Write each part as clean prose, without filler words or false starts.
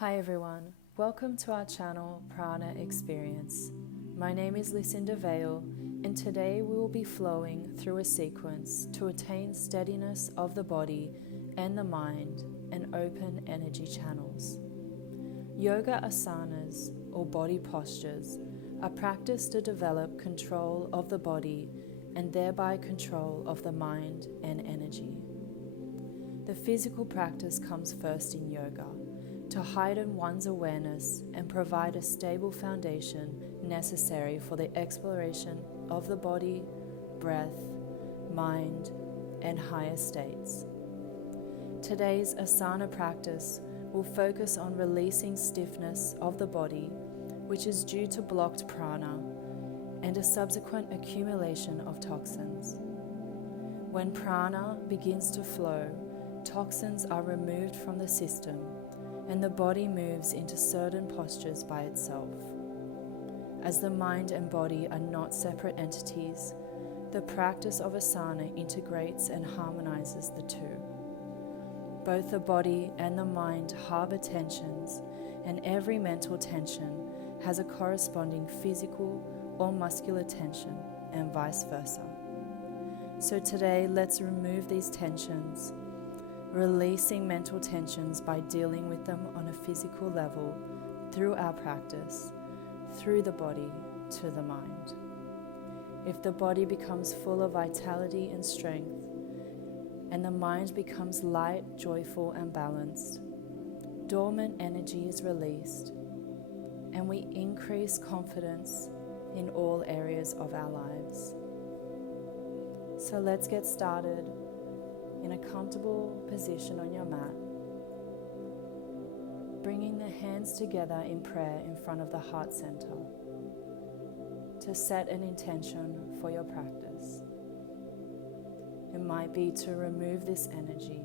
Hi everyone, welcome to our channel Prana Experience. My name is Lucinda Vale, and today we will be flowing through a sequence to attain steadiness of the body and the mind and open energy channels. Yoga asanas, or body postures, are practiced to develop control of the body and thereby control of the mind and energy. The physical practice comes first in yoga, to heighten one's awareness and provide a stable foundation necessary for the exploration of the body, breath, mind, and higher states. Today's asana practice will focus on releasing stiffness of the body, which is due to blocked prana and a subsequent accumulation of toxins. When prana begins to flow, toxins are removed from the system and the body moves into certain postures by itself. As the mind and body are not separate entities, the practice of asana integrates and harmonises the two. Both the body and the mind harbour tensions, and every mental tension has a corresponding physical or muscular tension, and vice versa. So today, let's remove these tensions, releasing mental tensions by dealing with them on a physical level through our practice, through the body to the mind. If the body becomes full of vitality and strength, and the mind becomes light, joyful, and balanced, dormant energy is released, and we increase confidence in all areas of our lives. So let's get started in a comfortable position on your mat, bringing the hands together in prayer in front of the heart center to set an intention for your practice. It might be to remove this energy,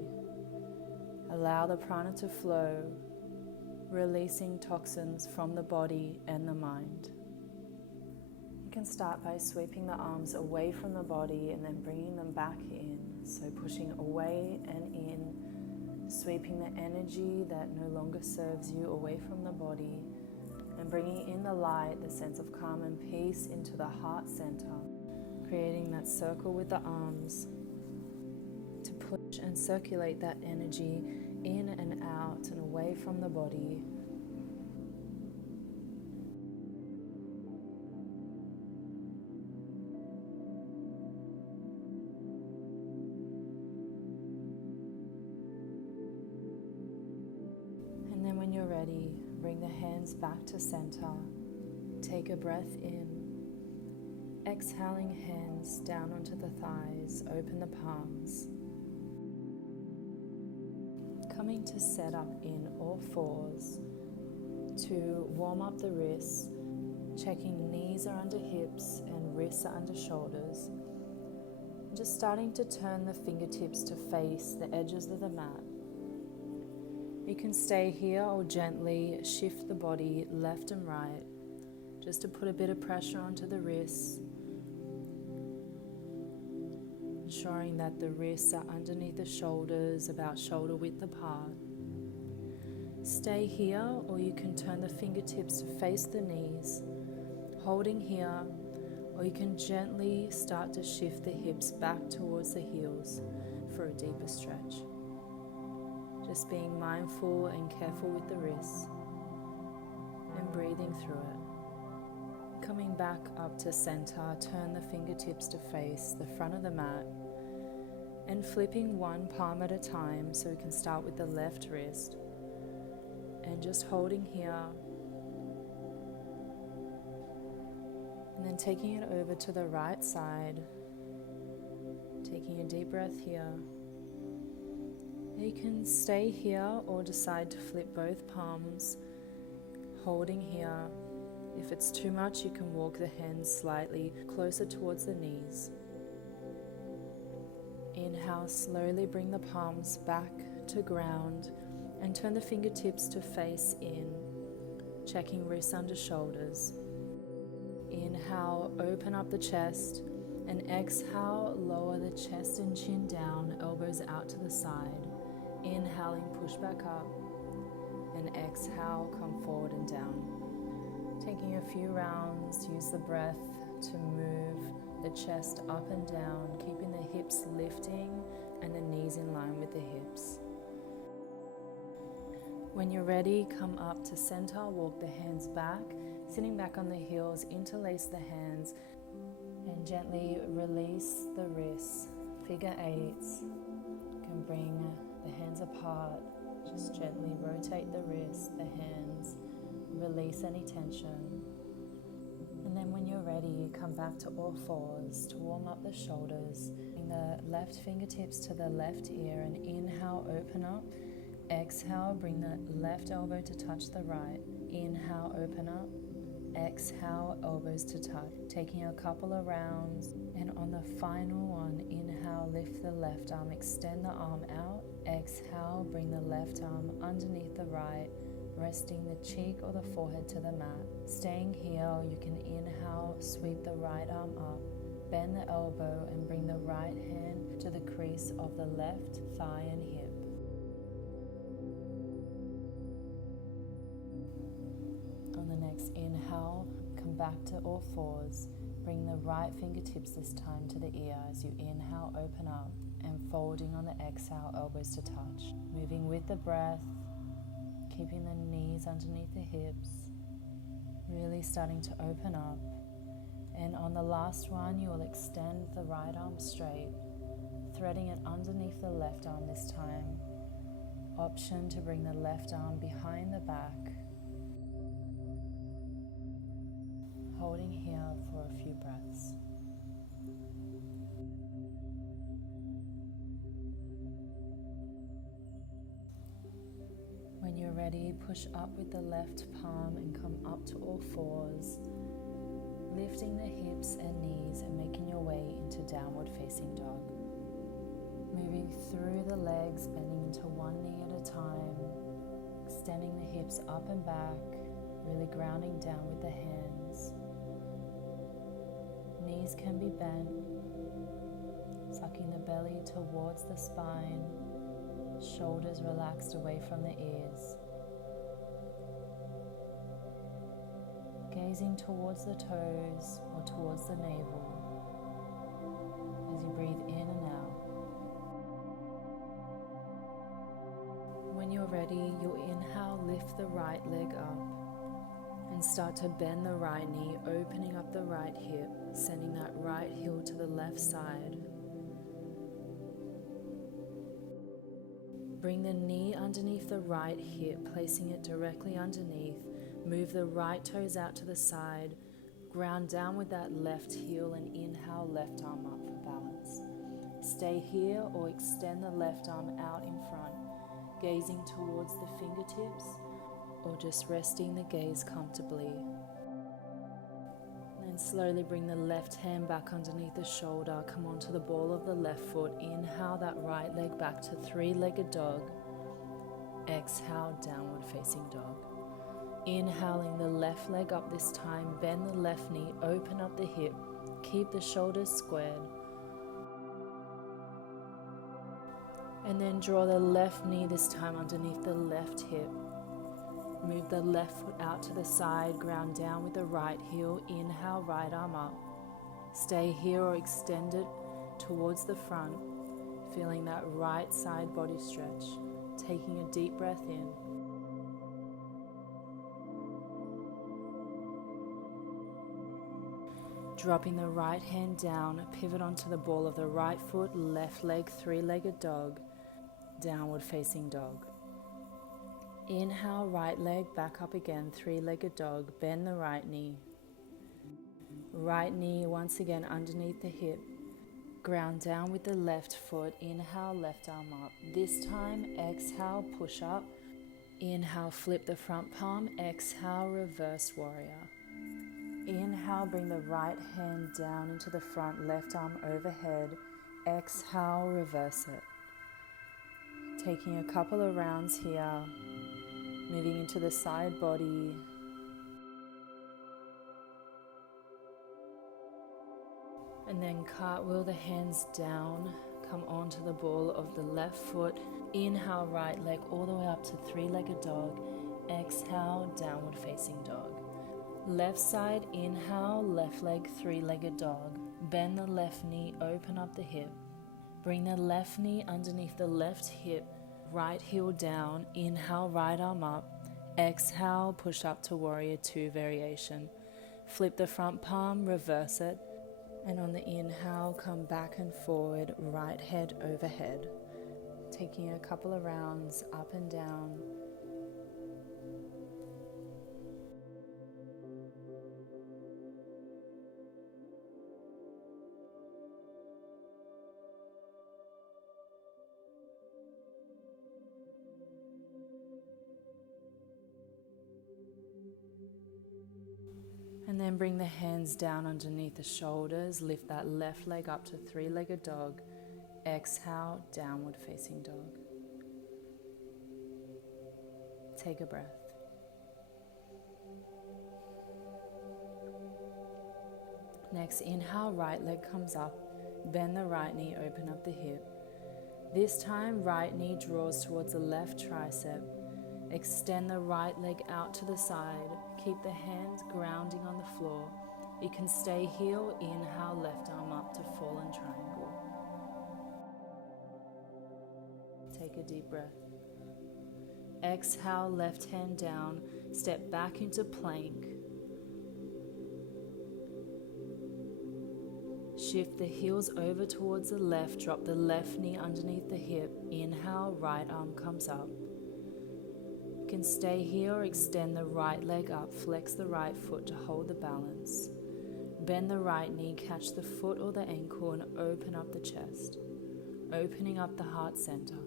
allow the prana to flow, releasing toxins from the body and the mind. You can start by sweeping the arms away from the body and then bringing them back in. So pushing away and in, sweeping the energy that no longer serves you away from the body, and bringing in the light, the sense of calm and peace into the heart center, creating that circle with the arms to push and circulate that energy in and out and away from the body. And then when you're ready, bring the hands back to center. Take a breath in. Exhaling, hands down onto the thighs, open the palms. Coming to set up in all fours to warm up the wrists, checking knees are under hips and wrists are under shoulders. Just starting to turn the fingertips to face the edges of the mat. You can stay here or gently shift the body left and right, just to put a bit of pressure onto the wrists, ensuring that the wrists are underneath the shoulders, about shoulder width apart. Stay here, or you can turn the fingertips to face the knees, holding here, or you can gently start to shift the hips back towards the heels for a deeper stretch. Just being mindful and careful with the wrists and breathing through it. Coming back up to center, turn the fingertips to face the front of the mat and flipping one palm at a time, so we can start with the left wrist and just holding here and then taking it over to the right side, taking a deep breath here. You can stay here or decide to flip both palms, holding here. If it's too much, you can walk the hands slightly closer towards the knees. Inhale, slowly bring the palms back to ground and turn the fingertips to face in, checking wrists under shoulders. Inhale, open up the chest, and exhale, lower the chest and chin down, elbows out to the side. Inhaling, push back up. and exhale, come forward and down. Taking a few rounds, use the breath to move the chest up and down, keeping the hips lifting and the knees in line with the hips. When you're ready, come up to center, walk the hands back, sitting back on the heels, interlace the hands, and gently release the wrists. Figure eights. You can bring the hands apart, just gently rotate the wrists, the hands, release any tension. And then when you're ready, come back to all fours to warm up the shoulders. Bring the left fingertips to the left ear and inhale, open up. Exhale, bring the left elbow to touch the right. Inhale, open up. Exhale, elbows to touch. Taking a couple of rounds. And on the final one, inhale, lift the left arm, extend the arm out. Exhale, bring the left arm underneath the right, resting the cheek or the forehead to the mat. Staying here, you can inhale, sweep the right arm up, bend the elbow and bring the right hand to the crease of the left thigh and hip. On the next inhale, come back to all fours. Bring the right fingertips this time to the ear as you inhale, open up, and folding on the exhale, elbows to touch. Moving with the breath, keeping the knees underneath the hips, really starting to open up. And on the last one, you will extend the right arm straight, threading it underneath the left arm this time. Option to bring the left arm behind the back. Holding here for a few breaths. When you're ready, push up with the left palm and come up to all fours, lifting the hips and knees and making your way into downward facing dog. Moving through the legs, bending into one knee at a time, extending the hips up and back, really grounding down with the hands. Knees can be bent, sucking the belly towards the spine, shoulders relaxed away from the ears. Gazing towards the toes or towards the navel as you breathe in and out. When you're ready, you'll inhale, lift the right leg up and start to bend the right knee, opening up the right hip, sending that right heel to the left side. Bring the knee underneath the right hip, placing it directly underneath. Move the right toes out to the side. Ground down with that left heel and inhale, left arm up for balance. Stay here or extend the left arm out in front, gazing towards the fingertips or just resting the gaze comfortably. Then slowly bring the left hand back underneath the shoulder. Come onto the ball of the left foot. Inhale that right leg back to three-legged dog. Exhale, downward facing dog. Inhaling the left leg up this time. Bend the left knee, open up the hip. Keep the shoulders squared. And then draw the left knee this time underneath the left hip. Move the left foot out to the side, ground down with the right heel. Inhale, right arm up. Stay here or extend it towards the front, feeling that right side body stretch. Taking a deep breath in. Dropping the right hand down, pivot onto the ball of the right foot, left leg, three-legged dog, downward facing dog. Inhale, right leg back up again, three-legged dog, bend the right knee. Right knee once again underneath the hip. Ground down with the left foot, inhale, left arm up. This time, exhale, push up. Inhale, flip the front palm, exhale, reverse warrior. Inhale, bring the right hand down into the front, left arm overhead. Exhale, reverse it. Taking a couple of rounds here. Moving into the side body. And then cartwheel the hands down. Come onto the ball of the left foot. Inhale, right leg all the way up to three-legged dog. Exhale, downward facing dog. Left side, inhale, left leg, three-legged dog. Bend the left knee, open up the hip. Bring the left knee underneath the left hip, right heel down. Inhale, right arm up. Exhale, push up to warrior two variation. Flip the front palm, reverse it. And on the inhale, come back and forward, right head overhead. Taking a couple of rounds up and down. And then bring the hands down underneath the shoulders. Lift that left leg up to three-legged dog. Exhale, downward facing dog. Take a breath. Next, inhale, right leg comes up. Bend the right knee, open up the hip. This time, right knee draws towards the left tricep. Extend the right leg out to the side. Keep the hands grounding on the floor. You can stay heel, inhale, left arm up to fallen triangle. Take a deep breath. Exhale, left hand down, step back into plank. Shift the heels over towards the left, drop the left knee underneath the hip. Inhale, right arm comes up. You can stay here or extend the right leg up, flex the right foot to hold the balance. Bend the right knee, catch the foot or the ankle and open up the chest, opening up the heart center.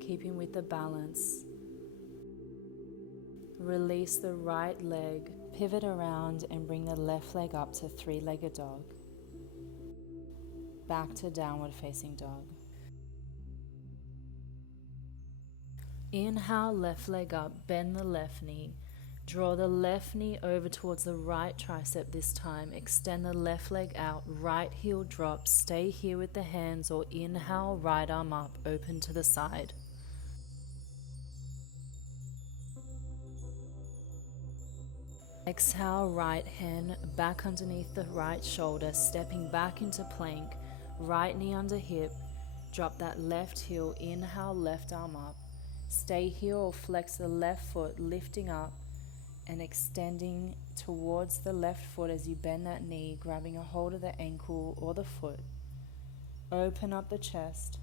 Keeping with the balance. Release the right leg, pivot around and bring the left leg up to three-legged dog. Back to downward facing dog. Inhale, left leg up, bend the left knee. Draw the left knee over towards the right tricep this time. Extend the left leg out, right heel drops. Stay here with the hands or inhale, right arm up, open to the side. Exhale, right hand back underneath the right shoulder, stepping back into plank. Right knee under hip. Drop that left heel, inhale, left arm up. Stay here or flex the left foot, lifting up and extending towards the left foot as you bend that knee, grabbing a hold of the ankle or the foot. Open up the chest.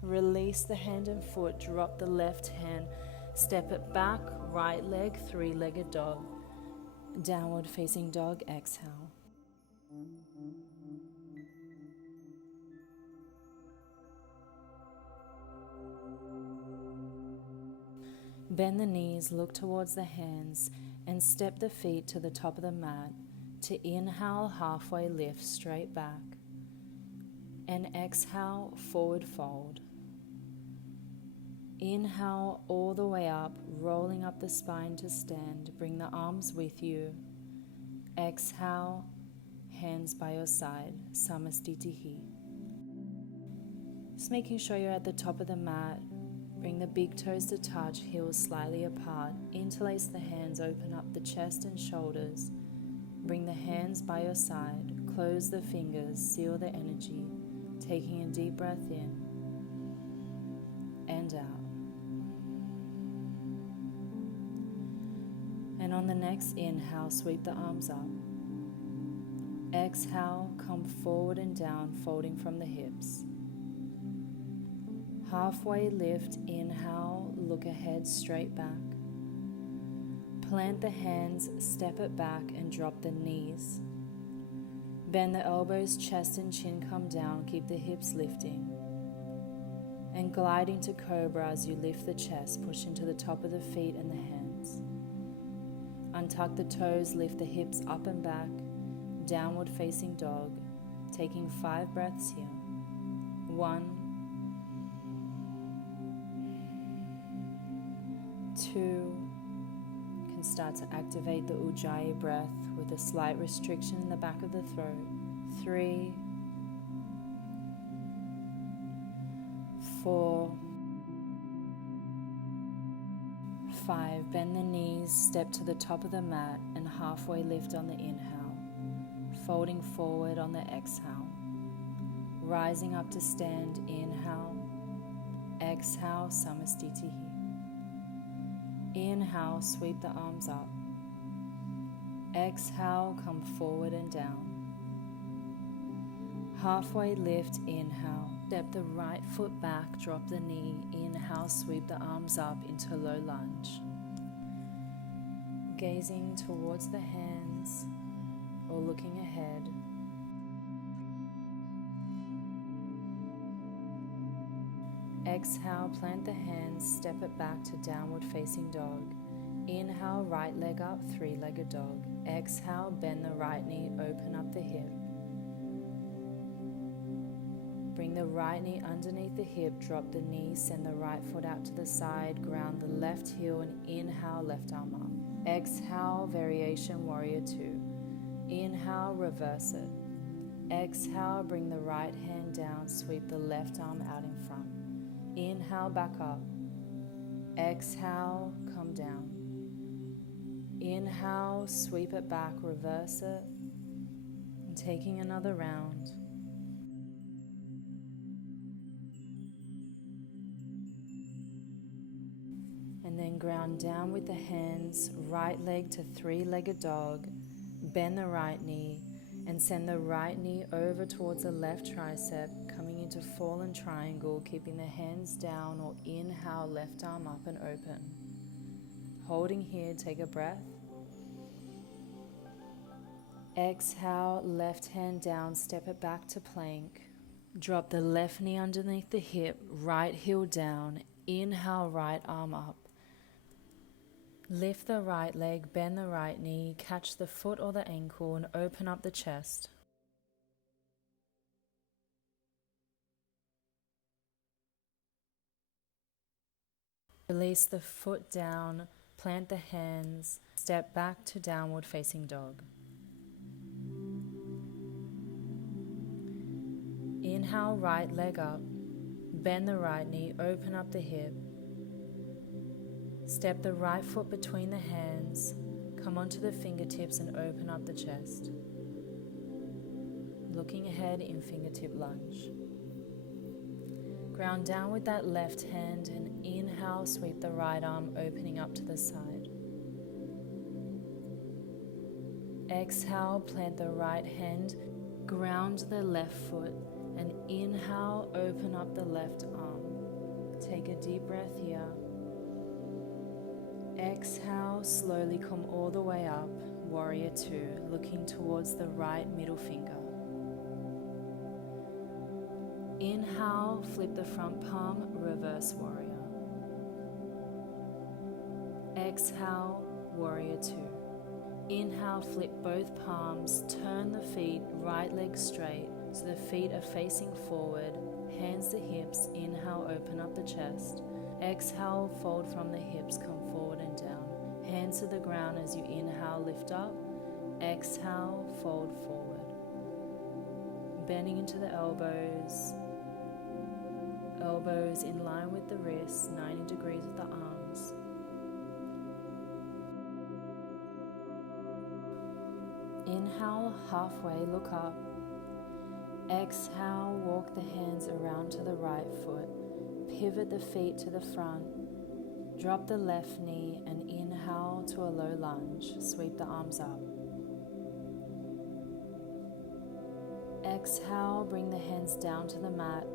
Release the hand and foot, drop the left hand, step it back, right leg, three-legged dog. Downward facing dog, exhale. Bend the knees, look towards the hands, and step the feet to the top of the mat. To inhale, halfway lift, straight back. And exhale, forward fold. Inhale all the way up, rolling up the spine to stand. Bring the arms with you. Exhale, hands by your side, Samastitihi. Just making sure you're at the top of the mat. Bring the big toes to touch, heels slightly apart. Interlace the hands, open up the chest and shoulders. Bring the hands by your side. Close the fingers, seal the energy. Taking a deep breath in and out. And on the next inhale, sweep the arms up. Exhale, come forward and down, folding from the hips. Halfway lift, inhale, look ahead, straight back. Plant the hands, step it back and drop the knees. Bend the elbows, chest and chin come down, keep the hips lifting. And glide into cobra as you lift the chest, push into the top of the feet and the hands. Untuck the toes, lift the hips up and back, downward facing dog, taking 5 breaths here. 1, 2, you can start to activate the Ujjayi breath with a slight restriction in the back of the throat. 3, 4, 5, bend the knees, step to the top of the mat and halfway lift on the inhale, folding forward on the exhale, rising up to stand, inhale, exhale, samastitihi. Inhale, sweep the arms up. Exhale, come forward and down. Halfway lift, inhale. Step the right foot back, drop the knee. Inhale, sweep the arms up into low lunge. Gazing towards the hands or looking ahead. Exhale, plant the hands, step it back to downward facing dog. Inhale, right leg up, three-legged dog. Exhale, bend the right knee, open up the hip. Bring the right knee underneath the hip, drop the knee, send the right foot out to the side, ground the left heel and inhale, left arm up. Exhale, variation warrior 2. Inhale, reverse it. Exhale, bring the right hand down, sweep the left arm out in front. Inhale, back up. Exhale, come down. Inhale, sweep it back, reverse it, and taking another round. And then ground down with the hands, right leg to three-legged dog, bend the right knee, and send the right knee over towards the left tricep, coming into fallen triangle, keeping the hands down, or inhale, left arm up and open. Holding here, take a breath. Exhale, left hand down, step it back to plank. Drop the left knee underneath the hip, right heel down. Inhale, right arm up. Lift the right leg, bend the right knee, catch the foot or the ankle and open up the chest. Release the foot down, plant the hands, step back to downward facing dog. Inhale, right leg up, bend the right knee, open up the hip. Step the right foot between the hands, come onto the fingertips and open up the chest. Looking ahead in fingertip lunge. Ground down with that left hand and inhale, sweep the right arm, opening up to the side. Exhale, plant the right hand, ground the left foot, and inhale, open up the left arm. Take a deep breath here. Exhale, slowly come all the way up, warrior 2, looking towards the right middle finger. Inhale, flip the front palm, reverse warrior. Exhale, warrior 2. Inhale, flip both palms, turn the feet, right leg straight, so the feet are facing forward, hands to hips. Inhale, open up the chest. Exhale, fold from the hips, come forward and down. Hands to the ground as you inhale, lift up. Exhale, fold forward. Bending into the elbows. Elbows in line with the wrists, 90 degrees with the arms. Inhale, halfway, look up. Exhale, walk the hands around to the right foot. Pivot the feet to the front. Drop the left knee and inhale to a low lunge. Sweep the arms up. Exhale, bring the hands down to the mat.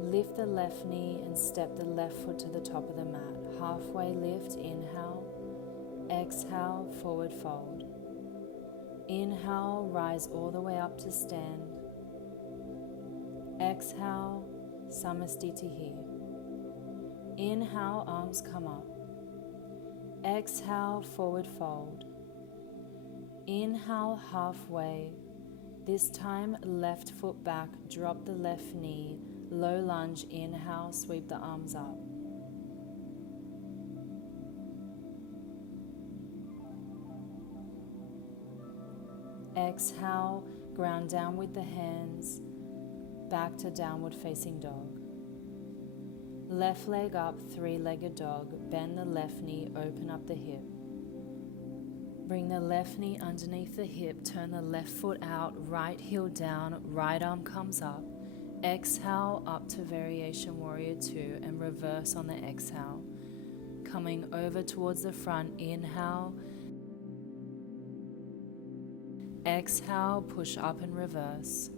Lift the left knee and step the left foot to the top of the mat. Halfway lift, inhale. Exhale, forward fold. Inhale, rise all the way up to stand. Exhale, samastitihi. Inhale, arms come up. Exhale, forward fold. Inhale, halfway. This time, left foot back, drop the left knee. Low lunge, inhale, sweep the arms up. Exhale, ground down with the hands, back to downward facing dog. Left leg up, three-legged dog. Bend the left knee, open up the hip. Bring the left knee underneath the hip, turn the left foot out, right heel down, right arm comes up. Exhale up to Variation Warrior 2 and reverse on the exhale. Coming over towards the front, inhale. Exhale, push up and reverse.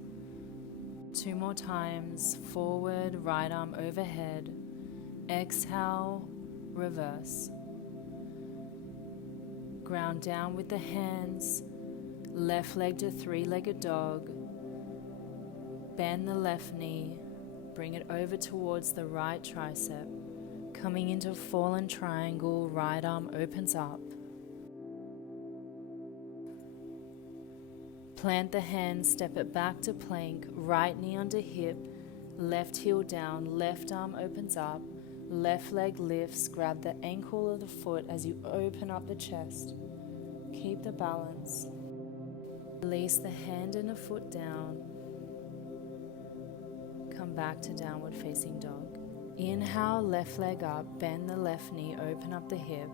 2 more times, forward, right arm overhead. Exhale, reverse. Ground down with the hands, left leg to three-legged dog. Bend the left knee, bring it over towards the right tricep. Coming into fallen triangle, right arm opens up. Plant the hands, step it back to plank, right knee under hip, left heel down, left arm opens up, left leg lifts, grab the ankle of the foot as you open up the chest. Keep the balance. Release the hand and the foot down. Come back to downward facing dog. Inhale, left leg up, bend the left knee, open up the hip.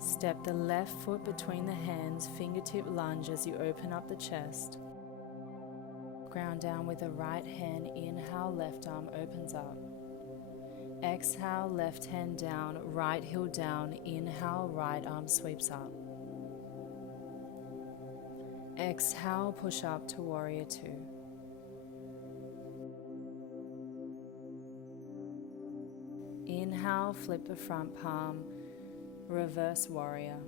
Step the left foot between the hands, fingertip lunge as you open up the chest. Ground down with the right hand, inhale, left arm opens up. Exhale, left hand down, right heel down, inhale, right arm sweeps up. Exhale, push up to Warrior 2. Inhale, flip the front palm, reverse warrior.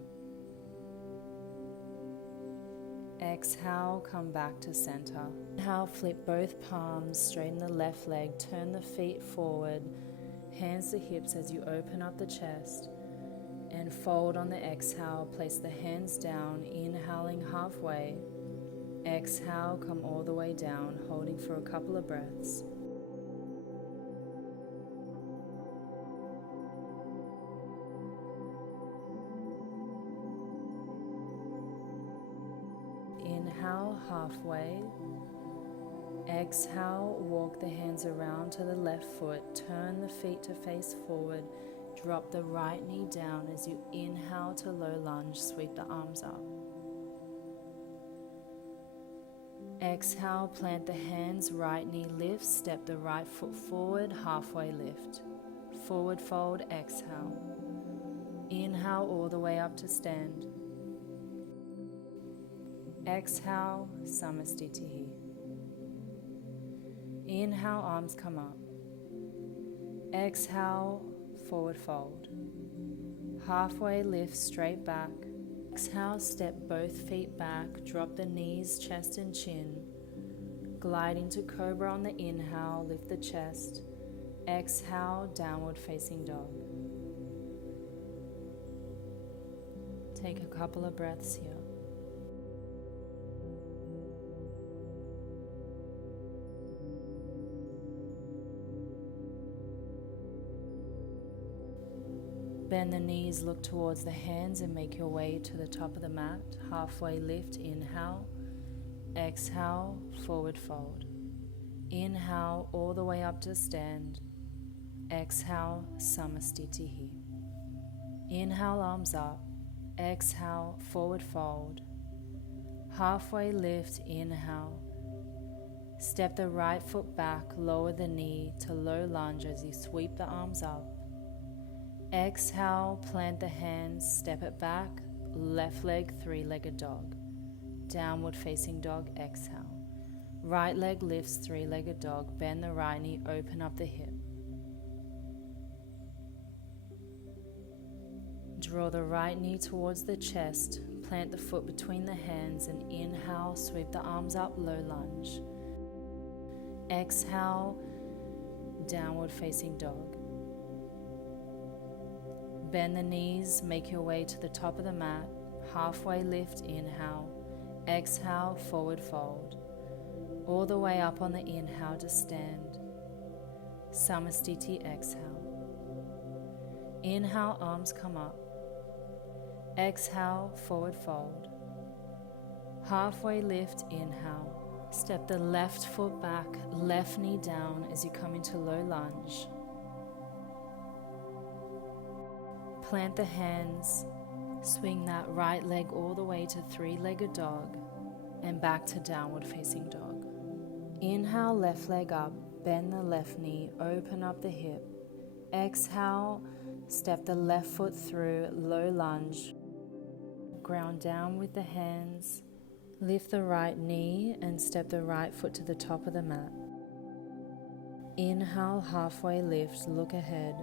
Exhale, come back to center. Inhale, flip both palms, straighten the left leg, turn the feet forward, hands to hips as you open up the chest, and fold on the exhale. Place the hands down, inhaling halfway. Exhale, come all the way down, holding for a couple of breaths. Inhale, halfway. Exhale, walk the hands around to the left foot, turn the feet to face forward, drop the right knee down as you inhale to low lunge, sweep the arms up. Exhale, plant the hands, right knee lifts, step the right foot forward, halfway lift. Forward fold, exhale. Inhale all the way up to stand. Exhale, Samastitihi. Inhale, arms come up. Exhale, forward fold. Halfway lift, straight back. Exhale, step both feet back, drop the knees, chest and chin. Glide into cobra on the inhale, lift the chest. Exhale, downward facing dog. Take a couple of breaths here. Bend the knees, look towards the hands and make your way to the top of the mat. Halfway lift, inhale. Exhale, forward fold. Inhale all the way up to stand. Exhale, Samastitihi. Inhale, arms up. Exhale, forward fold. Halfway lift, inhale. Step the right foot back, lower the knee to low lunge as you sweep the arms up. Exhale, plant the hands, step it back, left leg, three-legged dog. Downward facing dog, exhale. Right leg lifts, three-legged dog, bend the right knee, open up the hip. Draw the right knee towards the chest, plant the foot between the hands and inhale, sweep the arms up, low lunge. Exhale, downward facing dog. Bend the knees, make your way to the top of the mat, halfway lift, inhale, exhale, forward fold, all the way up on the inhale to stand, Samastiti, exhale. Inhale, arms come up, exhale, forward fold, halfway lift, inhale, Step the left foot back, left knee down as you come into low lunge. Plant the hands, swing that right leg all the way to three-legged dog and back to downward facing dog. Inhale, left leg up, bend the left knee, open up the hip. Exhale, step the left foot through, low lunge. Ground down with the hands. Lift the right knee and step the right foot to the top of the mat. Inhale, halfway lift, look ahead.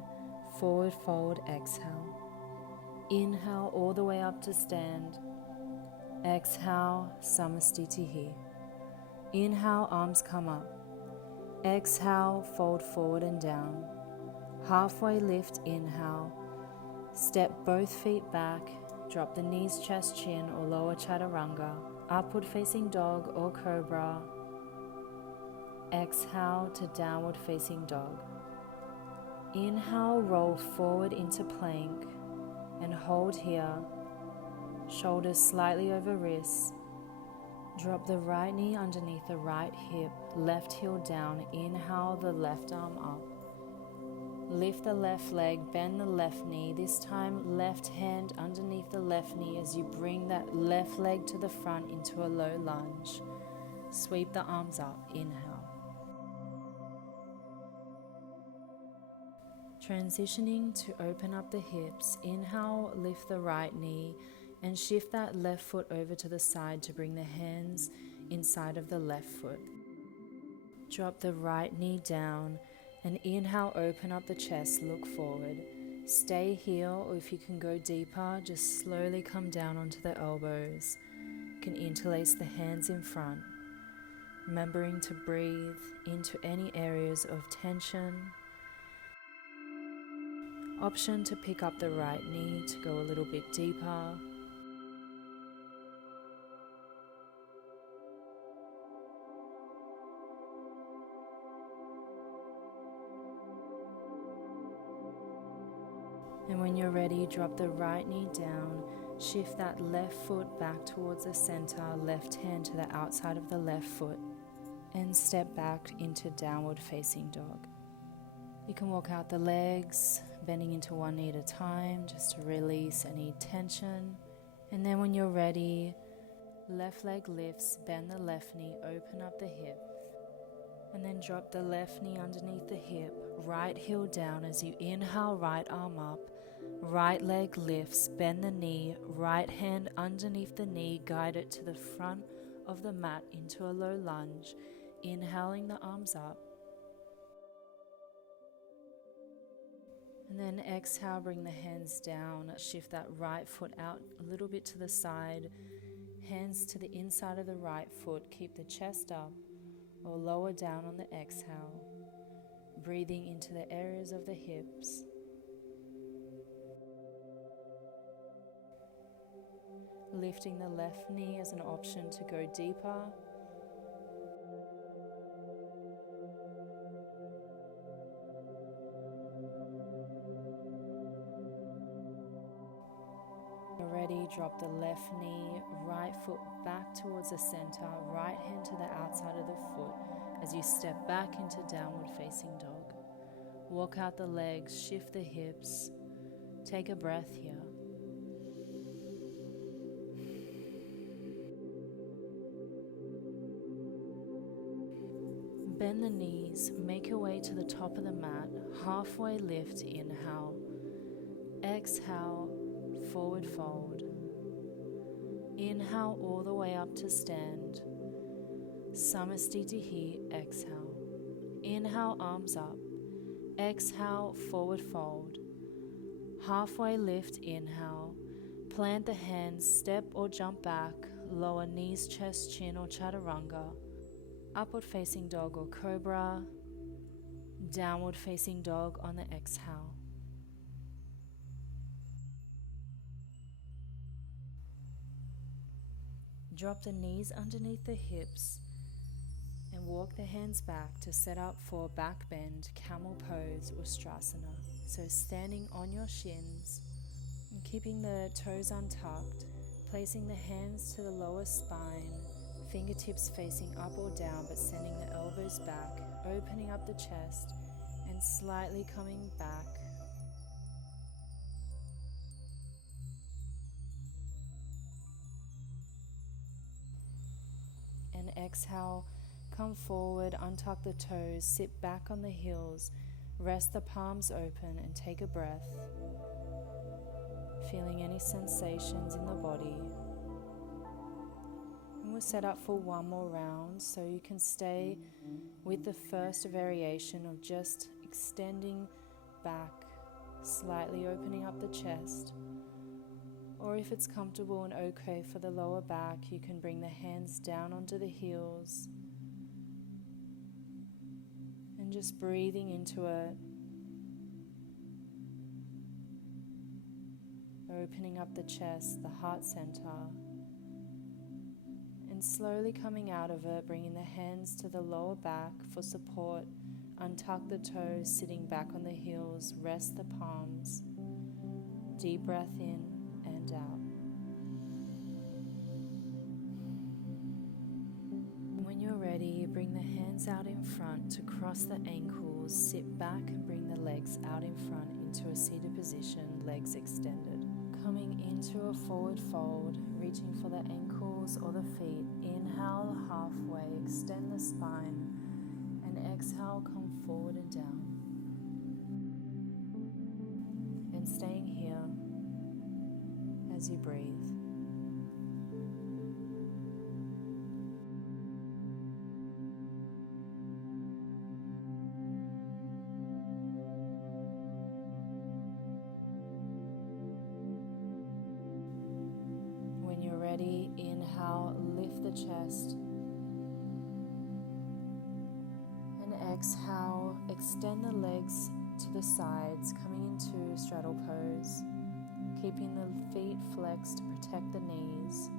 Forward fold, exhale. Inhale all the way up to stand. Exhale, samastitihi. Inhale, arms come up. Exhale, fold forward and down. Halfway lift, inhale. Step both feet back. Drop the knees, chest, chin or lower chaturanga. Upward facing dog or cobra. Exhale to downward facing dog. Inhale, roll forward into plank and hold here. Shoulders slightly over wrists. Drop the right knee underneath the right hip, left heel down. Inhale, the left arm up. Lift the left leg, bend the left knee. This time, left hand underneath the left knee as you bring that left leg to the front into a low lunge. Sweep the arms up. Inhale. Transitioning to open up the hips. Inhale, lift the right knee and shift that left foot over to the side to bring the hands inside of the left foot. Drop the right knee down and inhale, open up the chest, look forward. Stay here, or if you can go deeper, just slowly come down onto the elbows. You can interlace the hands in front, remembering to breathe into any areas of tension. Option to pick up the right knee to go a little bit deeper. And when you're ready, drop the right knee down, shift that left foot back towards the center, left hand to the outside of the left foot, and step back into downward facing dog. You can walk out the legs, bending into one knee at a time, just to release any tension. And then when you're ready, left leg lifts, bend the left knee, open up the hip, and then drop the left knee underneath the hip, right heel down as you inhale, right arm up, right leg lifts, bend the knee, right hand underneath the knee, guide it to the front of the mat into a low lunge, inhaling the arms up. And then exhale, bring the hands down, shift that right foot out a little bit to the side, hands to the inside of the right foot, keep the chest up or lower down on the exhale, breathing into the areas of the hips. Lifting the left knee as an option to go deeper. Ready, drop the left knee, right foot back towards the center, right hand to the outside of the foot as you step back into downward facing dog. Walk out the legs, shift the hips, take a breath here. Bend the knees, make your way to the top of the mat, halfway lift, inhale, exhale, forward fold. Inhale all the way up to stand. Samastitihi, exhale. Inhale, arms up. Exhale, forward fold. Halfway lift, inhale. Plant the hands, step or jump back. Lower knees, chest, chin or chaturanga. Upward facing dog or cobra. Downward facing dog on the exhale. Drop the knees underneath the hips and walk the hands back to set up for back bend, camel pose or strasana. So standing on your shins and keeping the toes untucked, placing the hands to the lower spine, Fingertips facing up or down, but sending the elbows back, opening up the chest and slightly coming back. And exhale, come forward, untuck the toes, sit back on the heels, rest the palms open and take a breath. Feeling any sensations in the body. And we'll set up for one more round, so you can stay with the first variation of just extending back, slightly opening up the chest. Or if it's comfortable and okay for the lower back, you can bring the hands down onto the heels and just breathing into it. Opening up the chest, the heart center, and slowly coming out of it, bringing the hands to the lower back for support. Untuck the toes, sitting back on the heels, rest the palms. Deep breath in and out. When you're ready, bring the hands out in front to cross the ankles, sit back and bring the legs out in front into a seated position, legs extended. Coming into a forward fold, reaching for the ankles or the feet. Inhale halfway, extend the spine, and exhale, come forward and down. And staying here as you breathe. When you're ready, inhale, lift the chest. And exhale, extend the legs to the sides, coming into straddle pose. Keeping the feet flexed to protect the knees.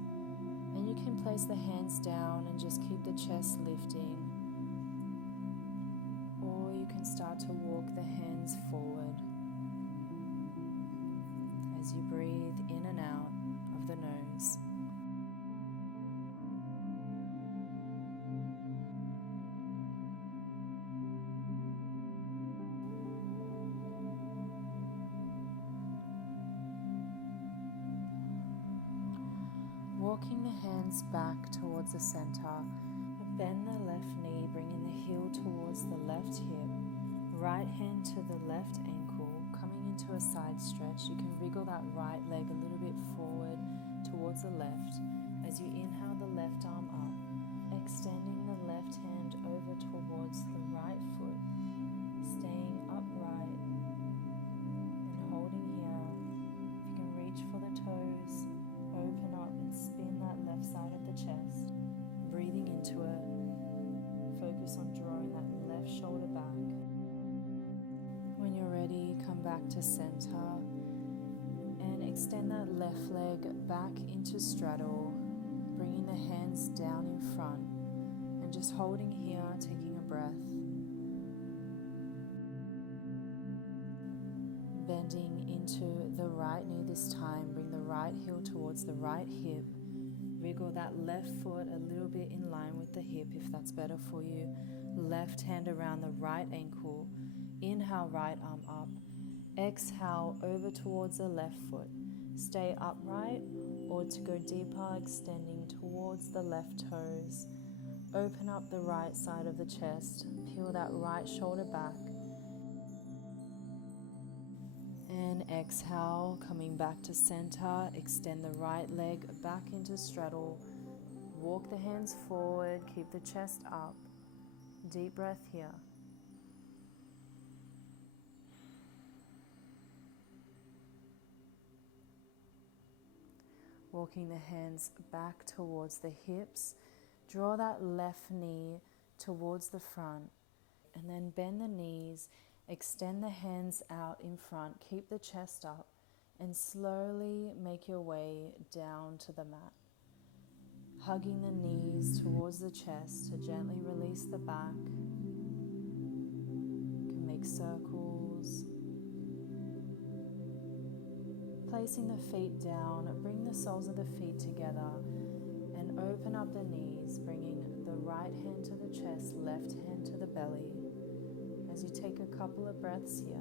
And you can place the hands down and just keep the chest lifting. Or you can start to walk the hands forward as you breathe in and out of the nose. Walking the hands back towards the center. Bend the left knee, bringing the heel towards the left hip. Right hand to the left ankle, coming into a side stretch. You can wriggle that right leg a little bit forward towards the left. As you inhale the left arm up, extending the left hand over towards the right foot, staying upright and holding here. If you can reach for the toes, open up and spin that left side of the chest. Breathing into it. Focus on drawing that left shoulder back. When you're ready, come back to center and extend that left leg back into straddle, bringing the hands down in front and just holding here, taking a breath. Bending into the right knee this time, bring the right heel towards the right hip. Wriggle that left foot a little bit in line with the hip if that's better for you. Left hand around the right ankle. Inhale, right arm up. Exhale, over towards the left foot. Stay upright or to go deeper, extending towards the left toes. Open up the right side of the chest. Peel that right shoulder back. And exhale, coming back to center, extend the right leg back into straddle. Walk the hands forward, keep the chest up. Deep breath here. Walking the hands back towards the hips. Draw that left knee towards the front. And then bend the knees. Extend the hands out in front, keep the chest up, and slowly make your way down to the mat. Hugging the knees towards the chest to gently release the back. You can make circles. Placing the feet down, bring the soles of the feet together and open up the knees, bringing the right hand to the chest, left hand to the belly. As you take a couple of breaths here,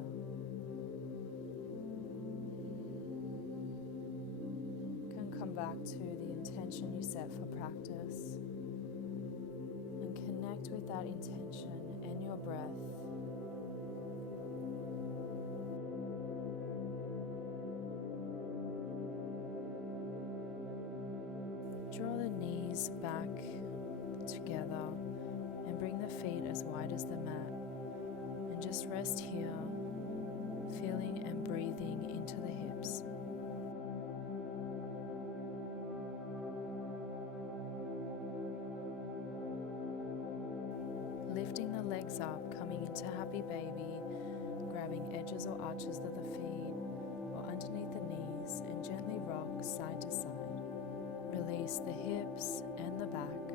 you can come back to the intention you set for practice and connect with that intention and your breath. Draw the knees back together and bring the feet as wide as the mat. And just rest here, feeling and breathing into the hips. Lifting the legs up, coming into happy baby, grabbing edges or arches of the feet or underneath the knees, and gently rock side to side. Release the hips and the back.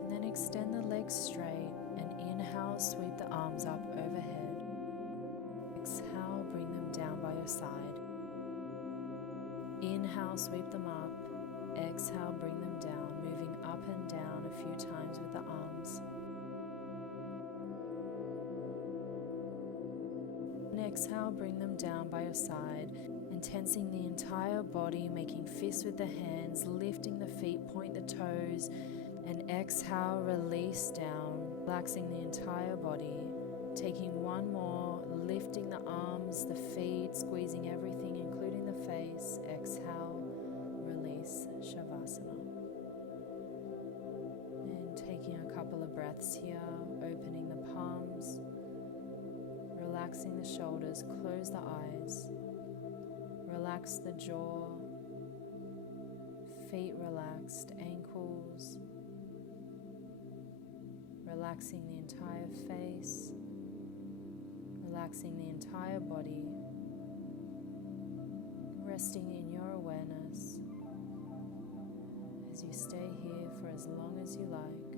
And then extend the legs straight and inhale, sweep the arms up overhead. Exhale, bring them down by your side. Inhale, sweep them up. Exhale, bring them down, moving up and down a few times with the arms. And exhale, bring them down by your side. And tensing the entire body, making fists with the hands, lifting the feet, point the toes, and exhale, release down, relaxing the entire body. Taking one more, lifting the arms, the feet, squeezing everything, including the face. Exhale, release, Shavasana. And taking a couple of breaths here, opening the palms, relaxing the shoulders, close the eyes. Relax the jaw, feet relaxed, ankles, relaxing the entire face, relaxing the entire body, resting in your awareness as you stay here for as long as you like.